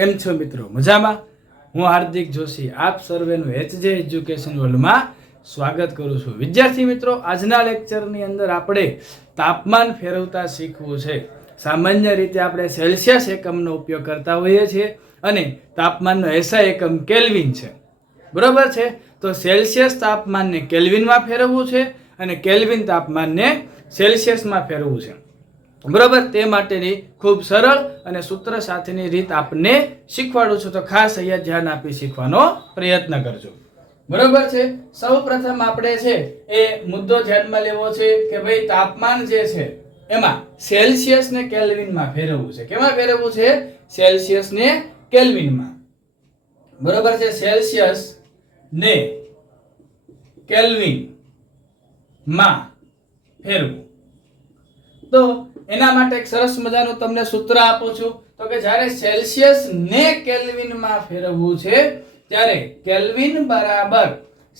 કેમ છો મિત્રો? મજામાં? હું હાર્દિક જોશી આપ સર્વેનું એચજે એજ્યુકેશન વર્લ્ડમાં સ્વાગત કરું છું. વિદ્યાર્થી મિત્રો, આજના લેક્ચરની અંદર આપણે તાપમાન ફેરવતા શીખવું છે. સામાન્ય રીતે આપણે સેલ્સિયસ એકમનો ઉપયોગ કરતા હોઈએ છીએ અને તાપમાનનો એસઆઈ એકમ કેલ્વિન છે. બરોબર છે? તો સેલ્સિયસ તાપમાનને કેલ્વિનમાં ફેરવવું છે અને કેલ્વિન તાપમાનને સેલ્સિયસમાં ફેરવવું છે. બરોબર, તે માટેની ખૂબ સરળ અને સૂત્ર સાથેની રીત આપને શીખવાડું છું, તો ખાસ અહીંયા ધ્યાન આપી શીખવાનો પ્રયત્ન કરજો. બરોબર છે? સૌ પ્રથમ આપણે છે એ મુદ્દો ધ્યાનમાં લેવો છે કે ભાઈ તાપમાન જે છે એમાં સેલ્સિયસ ને કેલ્વિનમાં ફેરવવું છે. કેમાં ફેરવવું છે? સેલ્સિયસ ને કેલ્વિનમાં. બરોબર છે? સેલ્સિયસ ને કેલ્વિન માં ફેરવવું. તો એના માટે એક સરસ મજાનું તમને સૂત્ર આપું છું, તો કે જ્યારે સેલ્સિયસ ને કેલ્વિન માં ફેરવવું છે ત્યારે કેલ્વિન બરાબર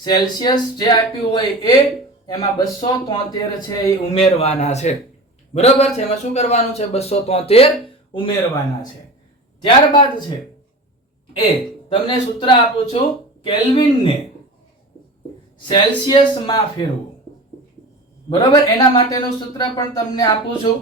સેલ્સિયસ જે આપ્યું હોય એ એમાં 273 છે એ ઉમેરવાના છે. બરોબર છે? એમાં શું કરવાનું છે? 273 ઉમેરવાના છે. ત્યારબાદ છે એ તમને સૂત્ર આપું છું, કેલ્વિન ને સેલ્સિયસ માં ફેરવવું. બરોબર, એના માટેનું સૂત્ર પણ તમને આપું છું.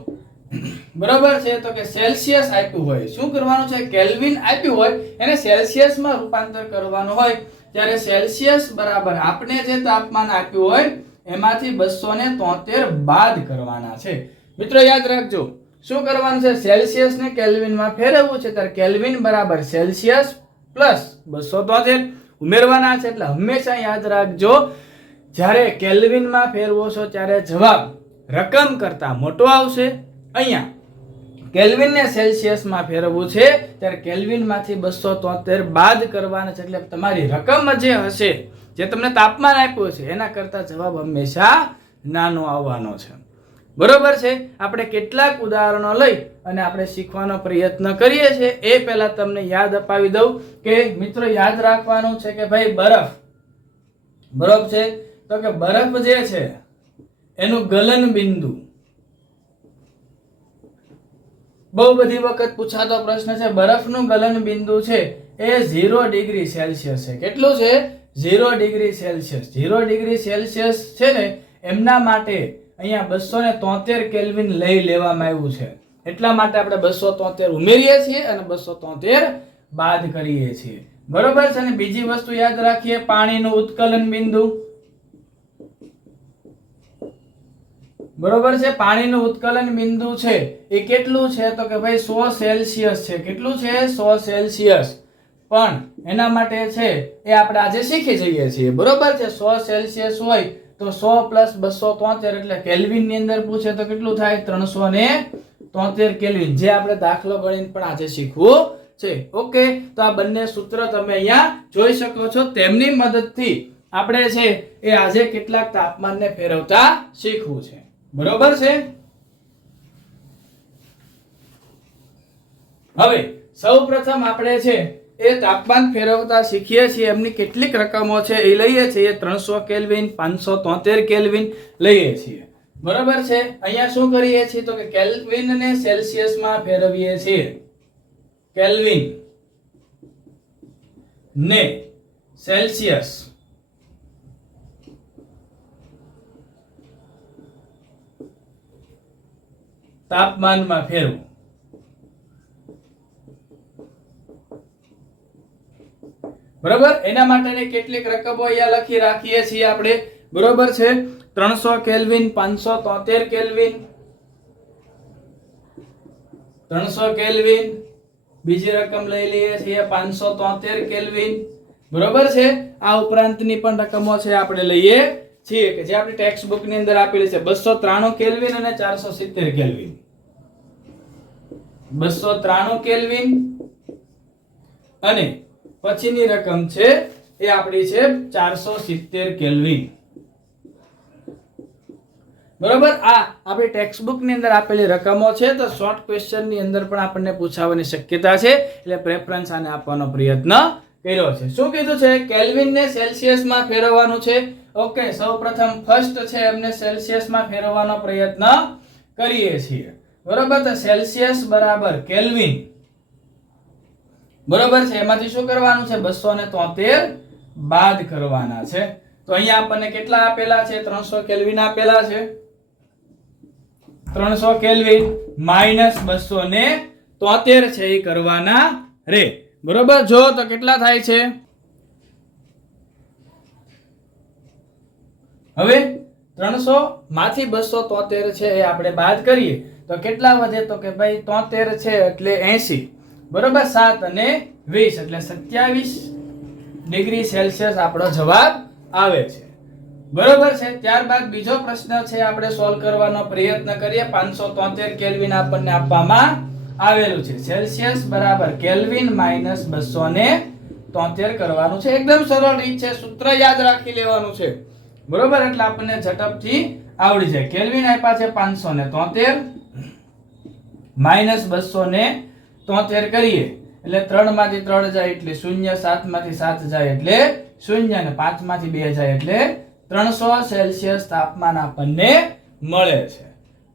બરોબર છે? તો કે સેલ્સિયસ આપ્યું હોય, શું કરવાનું છે? કેલ્વિન આપ્યું હોય એને સેલ્સિયસ માં રૂપાંતર કરવાનું હોય ત્યારે સેલ્સિયસ બરાબર આપણે જે તાપમાન આપ્યું હોય એમાંથી 273 બાદ કરવાના છે. મિત્રો યાદ રાખજો, શું કરવાનું છે? સેલ્સિયસ ને કેલ્વિન માં ફેરવવું છે ત્યારે કેલ્વિન બરાબર સેલ્સિયસ પ્લસ 273 ઉમેરવાના છે. એટલે હંમેશા યાદ રાખજો, જ્યારે કેલ્વિન માં ફેરવો છો ત્યારે જવાબ રકમ કરતા મોટો આવશે. અહીંયા કેલ્વિન ને સેલ્સિયસ માં ફેરવવું છે ત્યારે કેલ્વિન માંથી 273 બાદ કરવાના છે. એટલે તમારી રકમ જે હશે, જે તમને તાપમાન આપ્યું છે એના કરતા જવાબ હંમેશા નાનો આવવાનો છે. બરોબર છે? આપણે કેટલાક ઉદાહરણો લઈ અને આપણે શીખવાનો પ્રયત્ન કરીએ છીએ. એ પહેલા તમને યાદ અપાવી દઉં કે મિત્રો યાદ રાખવાનું છે કે ભાઈ બરફ છે, તો કે બરફ જે છે એનું ગલન બિંદુ બહુ બધી વખત પૂછાતો પ્રશ્ન છે. બરફનું ગલન બિંદુ છે એ 0 ડિગ્રી સેલ્સિયસ છે. કેટલું છે? 0 ડિગ્રી સેલ્સિયસ. 0 ડિગ્રી સેલ્સિયસ છે ને એમના માટે અહીંયા 273 કેલ્વિન લઈ લેવામાં આવ્યું છે. એટલા માટે આપણે 273 ઉમેરીએ છીએ અને 273 બાદ કરીએ છીએ. બરોબર છે? અને બીજી વસ્તુ યાદ રાખીએ, પાણીનું ઉત્કલન બિંદુ. બરોબર છે? પાણીનું ઉત્કલન બિંદુ છે એ કેટલું છે? તો કે ભાઈ 100 સેલ્સિયસ છે. કેટલું છે? 100 સેલ્સિયસ. પણ એના માટે છે એ આપણે આજે શીખી જઈએ છીએ. બરોબર છે? 100 સેલ્સિયસ હોય તો 100 પ્લસ 273 એટલે કેલ્વિન ની અંદર પૂછે તો કેટલું થાય? 373 કેલ્વિન, જે આપણે દાખલો ગણીને પણ આજે શીખવું છે. ઓકે, તો આ બંને સૂત્ર તમે અહીંયા જોઈ શકો છો. તેમની મદદથી આપણે છે એ આજે કેટલાક તાપમાનને ફેરવતા શીખવું છે. બરોબર છે? હવે સૌપ્રથમ આપણે છે એ તાપમાન ફેરવતા શીખીએ છીએ. એમની કેટલીક રકમો છે એ લઈએ છીએ. 300 કેલ્વિન, 573 કેલ્વિન લઈએ છીએ. બરોબર છે? અહીંયા શું કરીએ છીએ? તો કે કેલ્વિન ને સેલ્સિયસ માં ફેરવીએ છીએ. કેલ્વિન ને સેલ્સિયસ તાપમાનમાં ફેરવું. બરોબર? એના માટેની કેટલીક રકમો અહીંયા લખી રાખીએ છીએ આપણે. બરોબર છે? 300 કેલ્વિન, 573 કેલ્વિન, 300 કેલ્વિન. બીજી રકમ લઈ લઈએ છીએ 573 કેલ્વિન. બરોબર છે? આ ઉપરાંતની પણ રકમો છે આપણે લઈએ છીએ કે જે આપણી ટેક્સ્ટ બુક ની અંદર આપેલી છે. 293 કેલ્વિન અને 470 કેલ્વિન. 293 કેલ્વિન અને પછીની રકમ છે એ આપણી છે 470 કેલ્વિન. બરોબર? આ આપણી ટેક્સ્ટ બુક ની અંદર આપેલી રકમો છે. તો શોર્ટ ક્વેશ્ચન ની અંદર પણ આપણને પૂછાવાની શક્યતા છે, એટલે પ્રેફરન્સ આને આપવાનો પ્રયત્ન કર્યો છે. શું કીધું છે? કેલ્વિન ને સેલ્સિયસ માં ફેરવવાનું છે. ઓકે, સૌપ્રથમ ફર્સ્ટ છે એમને સેલ્સિયસ માં ફેરવવાનો પ્રયત્ન કરીએ છીએ. બરોબર? તો સેલ્સિયસ બરાબર કેલ્વિન બરોબર છે, એમાંથી શું કરવાનું છે? 273 બાદ કરવાના છે. તો અહીંયા આપણને કેટલા આપેલા છે? 300 કેલ્વિન આપેલા છે. 300 કેલ્વિન માઈનસ 273 છે એ કરવાના રે. બરોબર, જો તો કેટલા થાય છે? હવે 300 માંથી 273 છે એ આપણે બાદ કરીએ તો કેટલા વધે? તો કે ભાઈ 73 છે એટલે 80. બરોબર, 7 અને 20 એટલે 27 ડિગ્રી સેલ્સિયસ આપણો જવાબ આવે છે. બરોબર છે. ત્યારબાદ બીજો પ્રશ્ન છે, આપણે સોલ્વ કરવાનો પ્રયત્ન કરીએ. 573 કેલ્વિન આપણને આપવામાં આવેલું છે. સેલ્સિયસ બરાબર કેલ્વિન માઈનસ 273 કરવાનું છે. એકદમ સરળ રીત છે, સૂત્ર યાદ રાખી લેવાનું છે. બરોબર, એટલે આપણને ઝટપથી આવડી જાય. કેલ્વિન આપ્યા છે 573 માઈનસ 273 કરીએ એટલે 3 માંથી 3 જાય એટલે 0, 7 માંથી 7 જાય એટલે 0 અને 5 માંથી 2 જાય એટલે 300 સેલ્સિયસ તાપમાન આપણને મળે છે.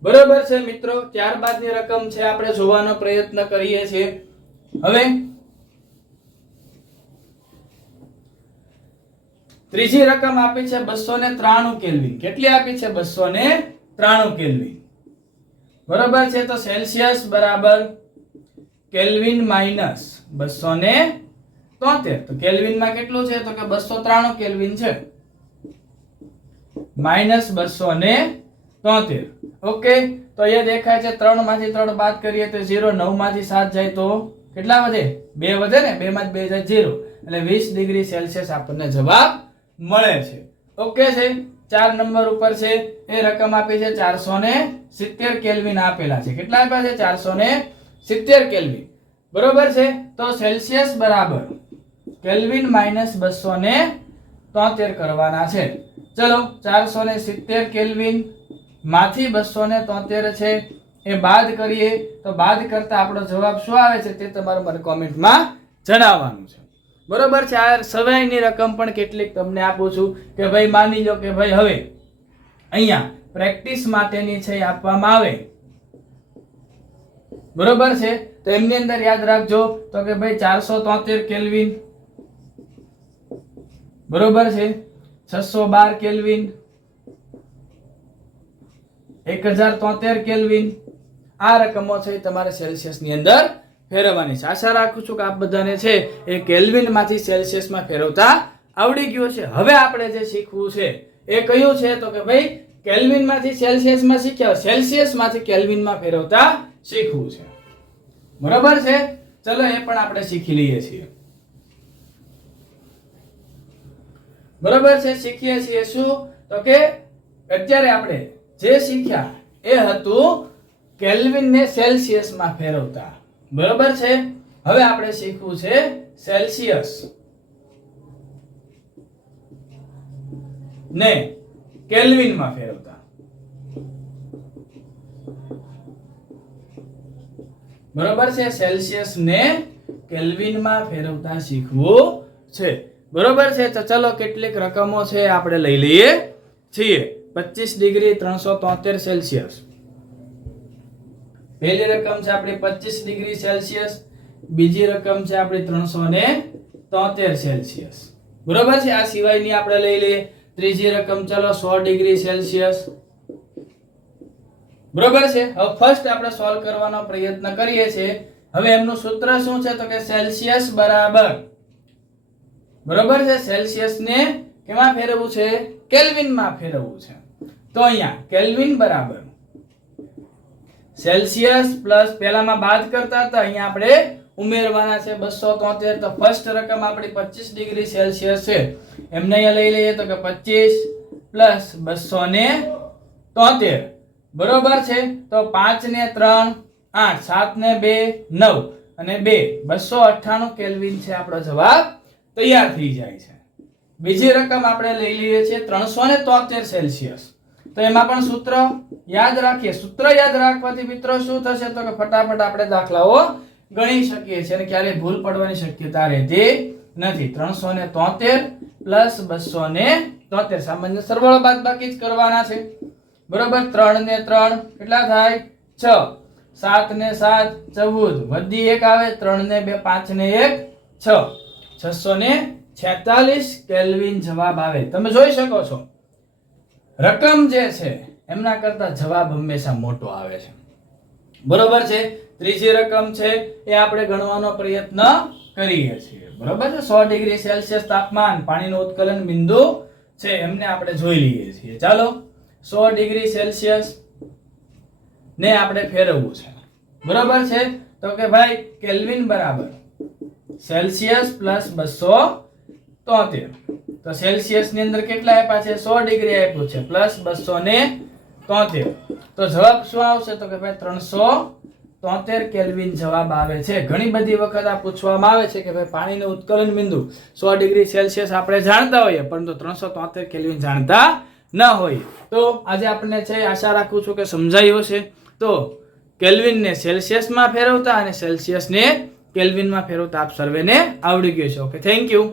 બરોબર છે મિત્રો. ત્યારબાદની રકમ છે આપણે જોવાનો પ્રયત્ન કરીએ છીએ. હવે ત્રીજી રકમ આપી છે 293 કેલ્વિન. કેટલી આપી છે? 293 કેલ્વિન. બરોબર છે. તો સેલ્સિયસ બરાબર કેલ્વિન માઈનસ 273. તો કેલ્વિન માં કેટલું છે? તો કે 293 કેલ્વિન છે માઈનસ 273. ઓકે, તો અહીંયા દેખાય છે 3 માંથી 3 બાદ કરીએ તો 0, 9 માંથી 7 જાય તો કેટલા વધે? 2 વધે ને, 2 માંથી 2 જાય 0 એટલે 20 ડિગ્રી સેલ્સિયસ આપણને જવાબ મળે છે. ઓકે છે. 4 નંબર ઉપર છે એ રકમ આપી છે 470 કેલ્વિન આપેલા છે. કેટલા આપ્યા છે? 470 કેલ્વિન. બરોબર છે. તો સેલ્સિયસ બરાબર કેલ્વિન માઈનસ 273 કરવાના છે. ચલો, 470 કેલ્વિન માંથી 273 છે એ બાદ કરીએ તો બાદ કરતા આપણો જવાબ શું આવે છે તે તમારે મને કોમેન્ટમાં જણાવવાનું છે. બરોબર છે. આ સવાઈની રકમ પણ કેટલીક તમને આપું છું કે ભાઈ માની લો કે ભાઈ હવે અહીંયા પ્રેક્ટિસ માટેની છે આપવામાં આવે. બરોબર છે. તો એમની અંદર યાદ રાખજો તો કે ભાઈ 473 કેલ્વિન, બરોબર છે, 612 કેલ્વિન, 1073 કેલ્વિન, આ રકમો છે તમારે સેલ્સિયસ ની અંદર ફેરવવાની છે. આશા રાખું છું કે આપ બધાને છે એ કેલ્વિન માંથી સેલ્સિયસ માં ફેરવતા આવડી ગયું છે. હવે આપણે જે શીખવું છે એ કયું છે? તો કે ભાઈ કેલ્વિન માંથી સેલ્સિયસ માં શીખ્યા, સેલ્સિયસ માંથી કેલ્વિન માં ફેરવતા શીખવું છે. બરોબર છે. ચલો, એ પણ આપણે શીખી લઈએ છીએ. બરોબર છે. શીખીએ છીએ શું? તો કે અત્યારે આપણે જે શીખ્યા એ હતું કેલ્વિન ને સેલ્સિયસ માં ફેરવતા. બરોબર છે. હવે આપણે શીખવું છે સેલ્સિયસ ને કેલ્વિન માં ફેરવતા. બરોબર છે. સેલ્સિયસ ને કેલ્વિન માં ફેરવતા શીખવું છે. બરોબર છે. તો ચલો કેટલીક રકમો છે આપણે લઈ લઈએ છીએ. 25 ડિગ્રી 373 સેલ્સિયસ. પહેલી રકમ છે આપણી 25 ડિગ્રી સેલ્સિયસ. બીજી રકમ છે આપણી 373 સેલ્સિયસ. બરોબર છે. આ સિવાયની આપણે લઈ લઈએ. ત્રીજી રકમ ચલો 100 ડિગ્રી સેલ્સિયસ. બરોબર છે. હવે ફર્સ્ટ આપણે સોલ્વ કરવાનો પ્રયત્ન કરીએ છીએ. હવે એમનું સૂત્ર શું છે? તો કે સેલ્સિયસ બરાબર, બરોબર છે, સેલ્સિયસ ને કેમાં ફેરવવું છે? કેલ્વિન માં ફેરવવું છે. તો અહીંયા કેલ્વિન બરાબર સેલ્સિયસ પ્લસ પહેલામાં બાદ કરતા હતા, અહીંયા આપણે ઉમેરવાના છે 273. તો ફર્સ્ટ રકમ આપણી 25 ડિગ્રી સેલ્સિયસ છે એમને અહીંયા લઈ લઈએ તો કે 25 પ્લસ 273. બરોબર છે. તો 5 ને 3 8, 7 ને 2 9 અને 2 298 કેલ્વિન છે આપણો જવાબ તૈયાર થઈ જાય છે. બીજી રકમ આપણે લઈ લઈએ છીએ 373 સેલ્સિયસ. તો એમાં પણ સૂત્ર યાદ રાખીએ. સૂત્ર યાદ રાખવાથી મિત્રો શું થશે? તો કે ફટાફટ આપણે દાખલાઓ ગણી શકીએ છીએ અને ક્યારેય ભૂલ પડવાની શક્યતા રહેતી નથી. 373 પ્લસ 273 સામાન્ય સરવાળો બાદબાકી જ કરવાના છે. બરોબર. 3 ને 3 કેટલા થાય? 6 7 ને 7 14 વધી 1 આવે 3 ને 2 5 ને 1 6 646 કેલ્વિન જવાબ આવે. તમે જોઈ શકો છો રકમ જે છે એમના કરતા જવાબ હંમેશા મોટો આવે છે. બરોબર છે. ત્રીજી રકમ છે એ આપણે ગણવાનો પ્રયત્ન કરીએ છીએ. બરોબર છે. 100 ડિગ્રી સેલ્સિયસ તાપમાન પાણીનું ઉત્કલન બિંદુ છે એમને આપણે જોઈ લઈએ છીએ. ચાલો 100 ડિગ્રી સેલ્સિયસ ને આપણે ફેરવવું છે. બરોબર છે. તો કે ભાઈ કેલ્વિન બરાબર સેલ્સિયસ પ્લસ 273. તો સેલ્સિયસ ની અંદર કેટલા આપ્યા છે 100 ડિગ્રી આપ્યું છે પ્લસ 273. તો જવાબ શું આવશે તો કે ભાઈ 373 કેલ્વિન જવાબ આવે છે. ઘણી બધી વખત આ પૂછવામાં આવે છે કે ભાઈ પાણીનું ઉત્કલન બિંદુ 100 ડિગ્રી સેલ્સિયસ આપણે જાણતા હોઈએ પરંતુ 373 કેલ્વિન જાણતા ન હોય. તો આજે આપણે છે આશા રાખું છું કે સમજાયું હશે. તો કેલ્વિનને સેલ્સિયસમાં ફેરવતા અને સેલ્સિયસને કેલ્વિનમાં ફેરવતા આપ સર્વેને આવડી ગયું છે. Okay, thank you.